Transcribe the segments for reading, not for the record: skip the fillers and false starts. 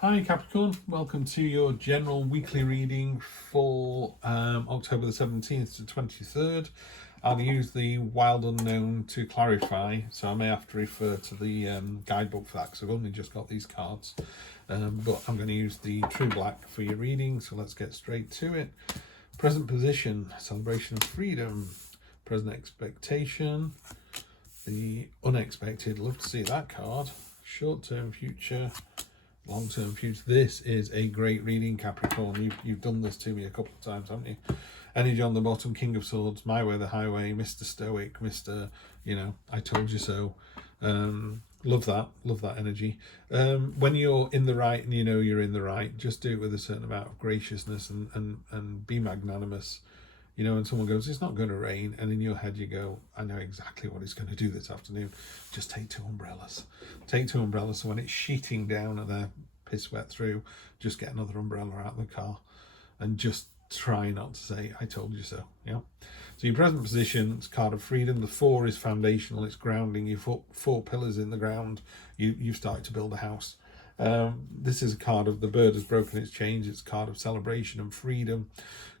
Hi Capricorn, welcome to your general weekly reading for October the 17th to 23rd. I'll use the Wild Unknown to clarify, so I may have to refer to the guidebook for that because I've only just got these cards. But I'm going to use the True Black for your reading, so let's get straight to it. Present position, celebration of freedom. Present expectation, the unexpected, love to see that card. Short-term future, long-term future. This is a great reading, Capricorn. You've done this to me a couple of times, haven't you? Energy on the bottom, King of Swords, My Way the Highway, Mr. Stoic, Mr. I told you so. Love that energy. When you're in the right and you know you're in the right, just do it with a certain amount of graciousness and be magnanimous. And someone goes, it's not going to rain, and in your head you go, I know exactly what it's going to do this afternoon. Just take two umbrellas. Take two umbrellas, so when it's sheeting down and they're piss wet through, just get another umbrella out of the car and just try not to say, I told you so. Yeah. So your present position, it's card of freedom. The 4 is foundational, it's grounding. You've put 4 pillars in the ground. You've started to build a house. This is a card of the bird has broken its chains. It's a card of celebration and freedom.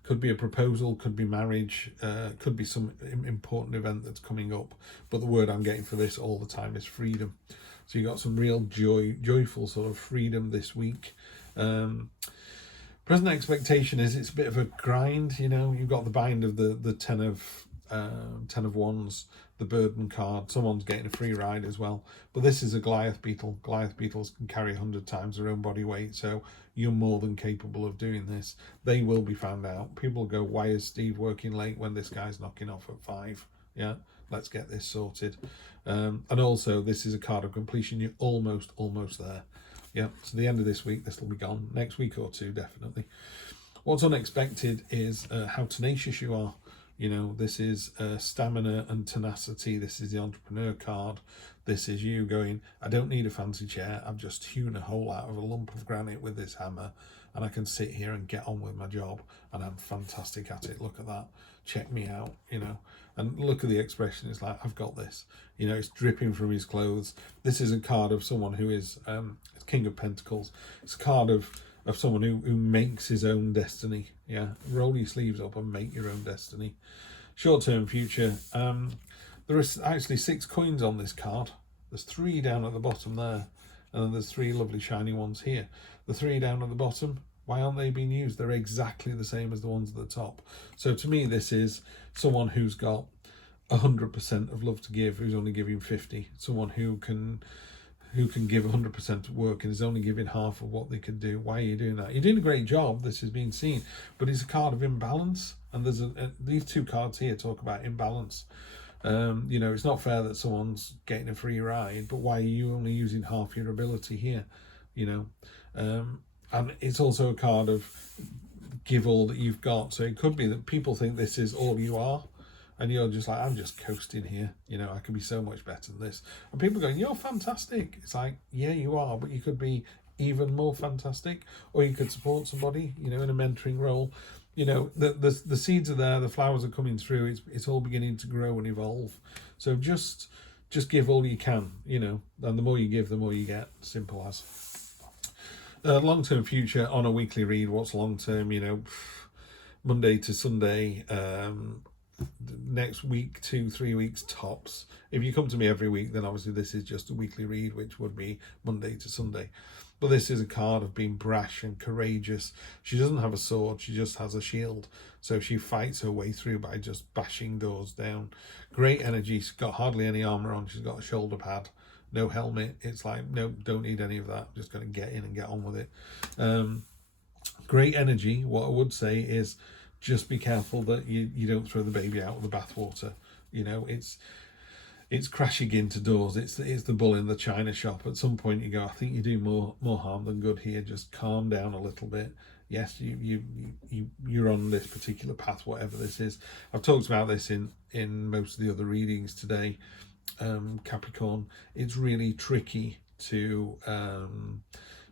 Could be a proposal, could be marriage, could be some important event that's coming up. But the word I'm getting for this all the time is freedom. So you got some real joyful sort of freedom this week. Present expectation is it's a bit of a grind. You've got the bind of the 10 of wands, the burden card. Someone's getting a free ride as well. But this is a Goliath beetle. Goliath beetles can carry 100 times their own body weight. So you're more than capable of doing this. They will be found out. People go, why is Steve working late when this guy's knocking off at 5? Yeah, let's get this sorted. And also, this is a card of completion. You're almost there. Yeah, so the end of this week, this will be gone. Next week or two, definitely. What's unexpected is how tenacious you are. This is stamina and tenacity. This is the entrepreneur card. This is you going, I don't need a fancy chair. I've just hewn a hole out of a lump of granite with this hammer, and I can sit here and get on with my job, and I'm fantastic at it. Look at that. Check me out, And look at the expression. It's like, I've got this. It's dripping from his clothes. This is a card of someone who is King of Pentacles. It's a card of someone who makes his own destiny. Yeah, roll your sleeves up and make your own destiny. Short-term future. There is actually 6 coins on this card. There's 3 down at the bottom there, and then there's 3 lovely shiny ones here. The 3 down at the bottom, why aren't they being used? They're exactly the same as the ones at the top. So to me, this is someone who's got 100% of love to give, who's only giving 50. Someone who can give 100% of work and is only giving half of what they could do. Why are you doing that? You're doing a great job. This is being seen, but it's a card of imbalance. And there's these 2 cards here talk about imbalance. It's not fair that someone's getting a free ride, but why are you only using half your ability here? And it's also a card of give all that you've got. So it could be that people think this is all you are, and you're just like, I'm just coasting here. I could be so much better than this. And people going, you're fantastic. It's like, yeah, you are, but you could be even more fantastic, or you could support somebody, in a mentoring role. The seeds are there, the flowers are coming through. It's all beginning to grow and evolve. So just give all you can, and the more you give, the more you get. Simple as. Long-term future on a weekly read. What's long-term? Monday to Sunday. Next week, 2-3 weeks tops. If you come to me every week, then obviously this is just a weekly read, which would be Monday to Sunday. But this is a card of being brash and courageous. She doesn't have a sword, she just has a shield. So she fights her way through by just bashing doors down. Great energy. She's got hardly any armor on. She's got a shoulder pad, no helmet. It's like, no, don't need any of that. I'm just going to get in and get on with it. Great energy. What I would say is just be careful that you don't throw the baby out with the bathwater. It's crashing into doors. It's the bull in the china shop. At some point you go, I think you do more harm than good here. Just calm down a little bit. Yes, you're on this particular path, whatever this is. I've talked about this in most of the other readings today. Capricorn, it's really tricky to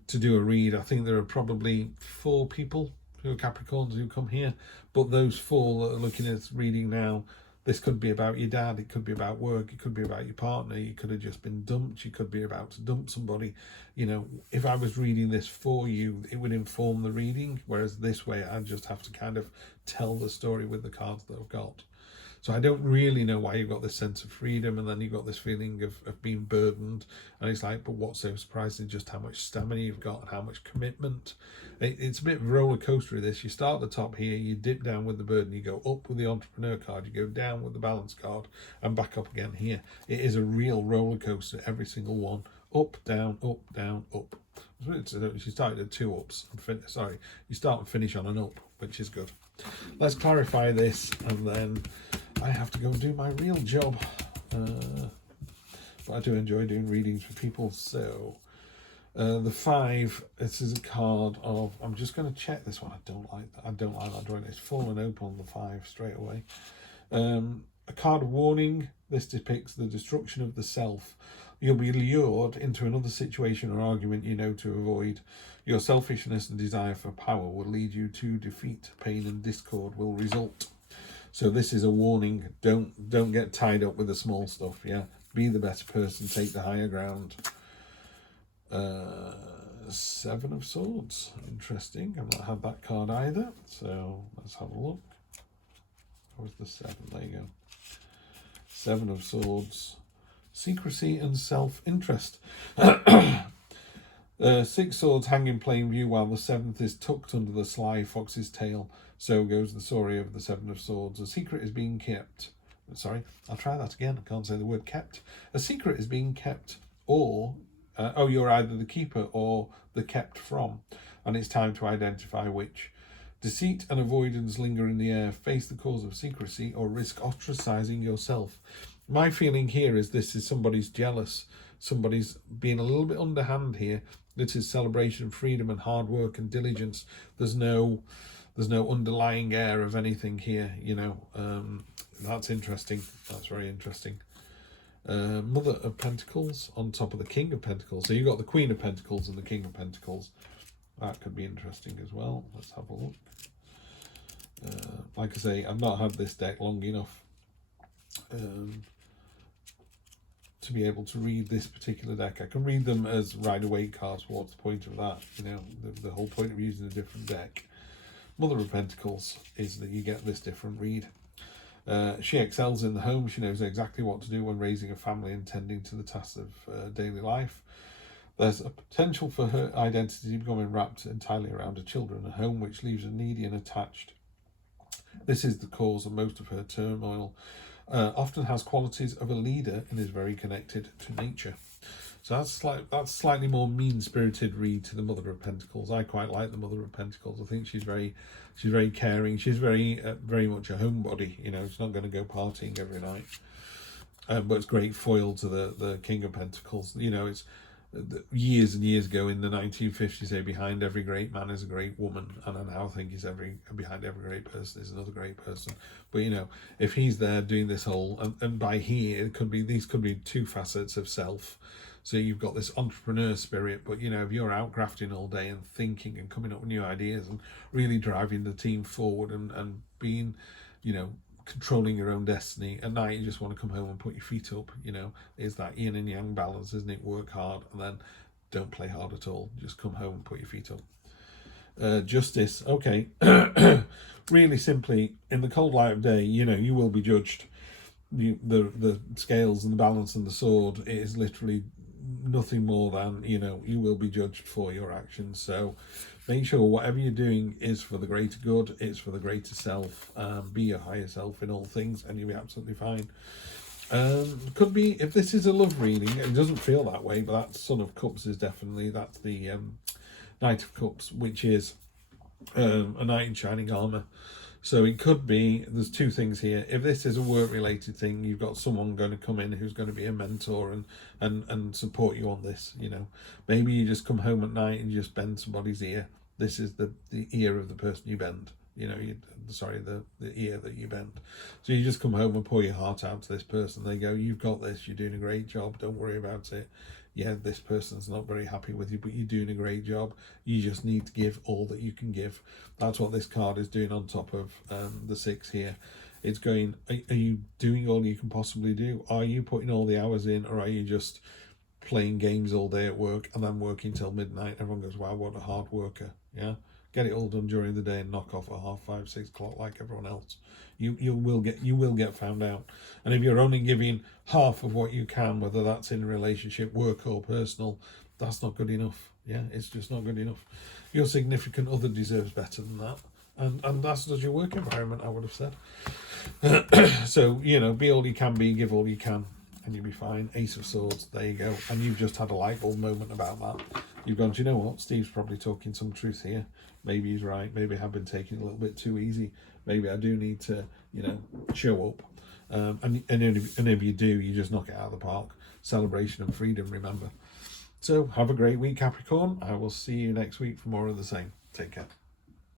do a read. I think there are probably 4 people who are Capricorns who come here, but those 4 that are looking at this reading now, This could be about your dad, it could be about work, it could be about your partner, you could have just been dumped, you could be about to dump somebody. You know, if I was reading this for you, it would inform the reading, whereas this way I just have to kind of tell the story with the cards that I've got. So I don't really know why you've got this sense of freedom, and then you've got this feeling of being burdened. And it's like, but what's so surprising, just how much stamina you've got and how much commitment. It's a bit of a roller coaster of this. You start at the top here, you dip down with the burden, you go up with the entrepreneur card, you go down with the balance card, and back up again here. It is a real roller coaster, every single one. Up, down, up, down, up. You started at 2 ups. Sorry, you start and finish on an up, which is good. Let's clarify this, and then I have to go and do my real job. But I do enjoy doing readings for people. So the 5, this is a card of, I'm just going to check this one. I don't like that. I don't like that drawing. It's fallen open on the 5 straight away. A card of warning. This depicts the destruction of the self. You'll be lured into another situation or argument you know to avoid. Your selfishness and desire for power will lead you to defeat. Pain and discord will result. So this is a warning. Don't get tied up with the small stuff. Yeah, be the better person. Take the higher ground. 7 of Swords. Interesting. I've not had that card either. So let's have a look. Where's the 7? There you go. 7 of Swords. Secrecy and self-interest. 6 swords hang in plain view while the 7th is tucked under the sly fox's tail. So goes the story of the 7 of Swords. A secret is being kept. Sorry, I'll try that again. I can't say the word kept. A secret is being kept, or you're either the keeper or the kept from, and it's time to identify which. Deceit and avoidance linger in the air. Face the cause of secrecy or risk ostracizing yourself. My feeling here is this is somebody's jealous. Somebody's being a little bit underhand here. This is celebration, freedom, and hard work and diligence. There's no underlying air of anything here, you know. That's interesting. That's very interesting. Mother of Pentacles on top of the King of Pentacles. So you've got the Queen of Pentacles and the King of Pentacles. That could be interesting as well. Let's have a look. Like I say, I've not had this deck long enough to be able to read this particular deck. I can read them as Rider-Waite cards. What's the point of that? You know, the whole point of using a different deck. Mother of Pentacles is that you get this different read. She excels in the home. She knows exactly what to do when raising a family and tending to the tasks of daily life. There's a potential for her identity becoming wrapped entirely around her children, a home which leaves her needy and attached. This is the cause of most of her turmoil. Often has qualities of a leader and is very connected to nature. So that's slightly more mean-spirited read to the Mother of Pentacles. I quite like the Mother of Pentacles. I think she's very caring. She's very much a homebody. You know, she's not going to go partying every night. But it's great foil to the King of Pentacles. You know, it's years and years ago in the 1950s, say behind every great man is a great woman, and I now think behind every great person is another great person. But you know, if he's there doing this whole, and by here these could be 2 facets of self. So you've got this entrepreneur spirit, but you know, if you're out grafting all day and thinking and coming up with new ideas and really driving the team forward and being, you know, controlling your own destiny, at night you just want to come home and put your feet up. You know, is that yin and yang balance, isn't it? Work hard and then don't play hard at all. Just come home and put your feet up. Justice. Okay. Really simply, in the cold light of day, you know, you will be judged. The scales and the balance and the sword, it is literally nothing more than, you know, you will be judged for your actions. So make sure whatever you're doing is for the greater good, it's for the greater self. Be your higher self in all things and you'll be absolutely fine. Could be, if this is a love reading, it doesn't feel that way, but that Son of Cups is definitely, that's the Knight of Cups, which is a knight in shining armour. So it could be, there's 2 things here. If this is a work-related thing, you've got someone going to come in who's going to be a mentor and support you on this, you know. Maybe you just come home at night and you just bend somebody's ear. This is the ear of the person you bend, you know, the ear that you bend. So you just come home and pour your heart out to this person. They go, you've got this, you're doing a great job, don't worry about it. Yeah, this person's not very happy with you, but you're doing a great job. You just need to give all that you can give. That's what this card is doing on top of the 6 here. It's going, are you doing all you can possibly do? Are you putting all the hours in, or are you just playing games all day at work and then working till midnight? Everyone goes, wow, what a hard worker. Yeah, get it all done during the day and knock off at 5:30, 6 o'clock like everyone else. You will get found out. And if you're only giving half of what you can, whether that's in a relationship, work, or personal, that's not good enough. Yeah, it's just not good enough. Your significant other deserves better than that. And that's just your work environment, I would have said. So, you know, be all you can be, give all you can, and you'll be fine. Ace of Swords, there you go. And you've just had a light bulb moment about that. You've gone, do you know what? Steve's probably talking some truth here. Maybe he's right. Maybe I've been taking it a little bit too easy. Maybe I do need to, you know, show up. And if you do, you just knock it out of the park. Celebration and freedom, remember. So have a great week, Capricorn. I will see you next week for more of the same. Take care.